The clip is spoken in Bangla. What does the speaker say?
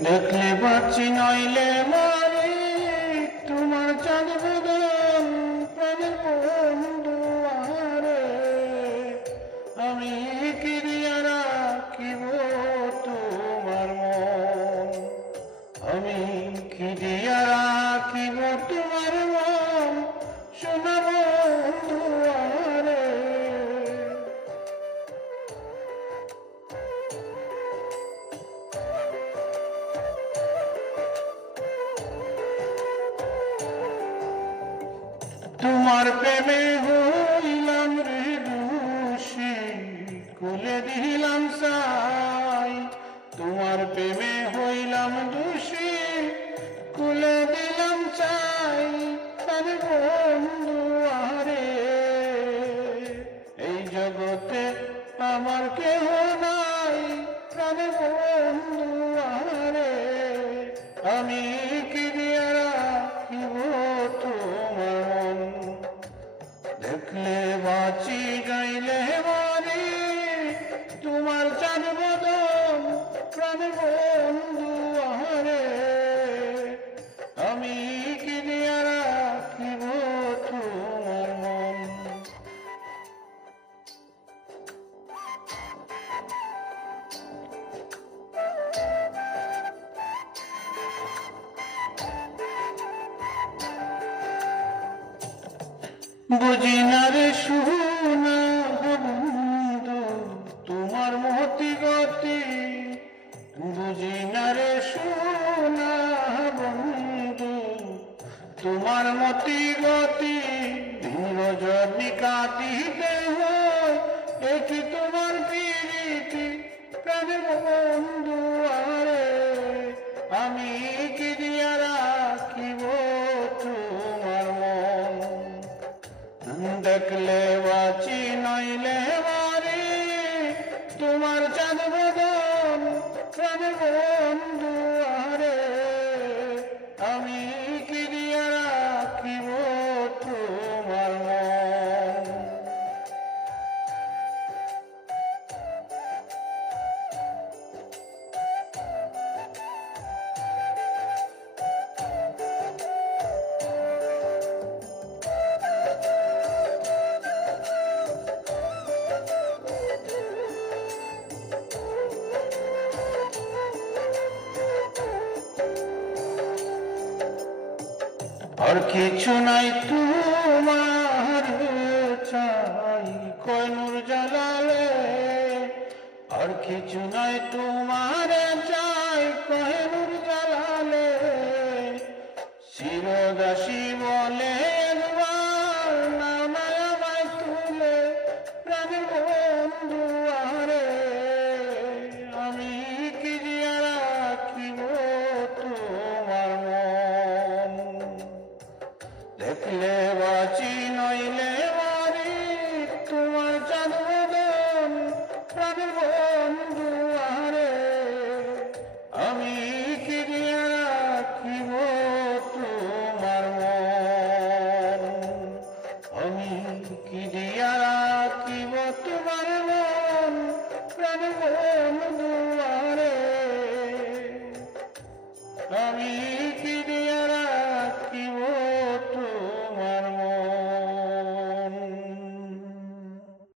দেখলে বাঁচি নইলে মারি তোমার চাঁদ বদন প্রাণের বন্ধু আরে আমি কি দিয়া রাখিব তোমার মন আমি কি দিয়া রাখিব তোমার মন সোনা বন্ধু আরে তোমার প্রেমে হইলাম রে দোষী খুলে দিলাম সাই তোমার প্রেমে হইলাম দোষী খুলে দিলাম চাই আরে বন্ধু আরে এই জগতে আমার কেহ নাই আরে বন্ধু আরে আমি কি দিয়া রাখিব তোমার মন দেখলে বাঁচি গাইলে মারি তোমার চাঁদ বদন প্রাণ বন্ধু আরে আমি কি দিয়া রাখিব তোমার মন বুঝি না রে সোনা বন্ধু তোমার মতি গতি বুঝি না রে সোনা বন্ধু তোমার মতি গতি রজনী কাটিতে হয় একই তোমার প্রীতি প্রাণের বন্ধু আরে আমি কি দিয়া রাখিব তোমার মন দেখলে বাঁচি নইলে মারি তোমার চাঁদ বদন প্রাণ বন্ধু আরে আমি কি দিয়া রাখিব তোমার মন আর কিছু নাই তোমার চাই কয়নুর জালালে আর কিছু নাই তোমার চাই কয়নুর জালালে চিরদাসী বলে একবার নামায় আমায় তুলে প্রাণের বন্ধু আরে আমি কি দিয়া রাখিব তোমার মন দেখলে বাঁচি নইলে মারি তোমার চাঁদ বদন প্রাণের বন্ধু আরে আমি কি দিয়া রাখিব তোমার মন আমি কি দিয়া রাখিব তোমার মন প্রাণের বন্ধু আরে আমি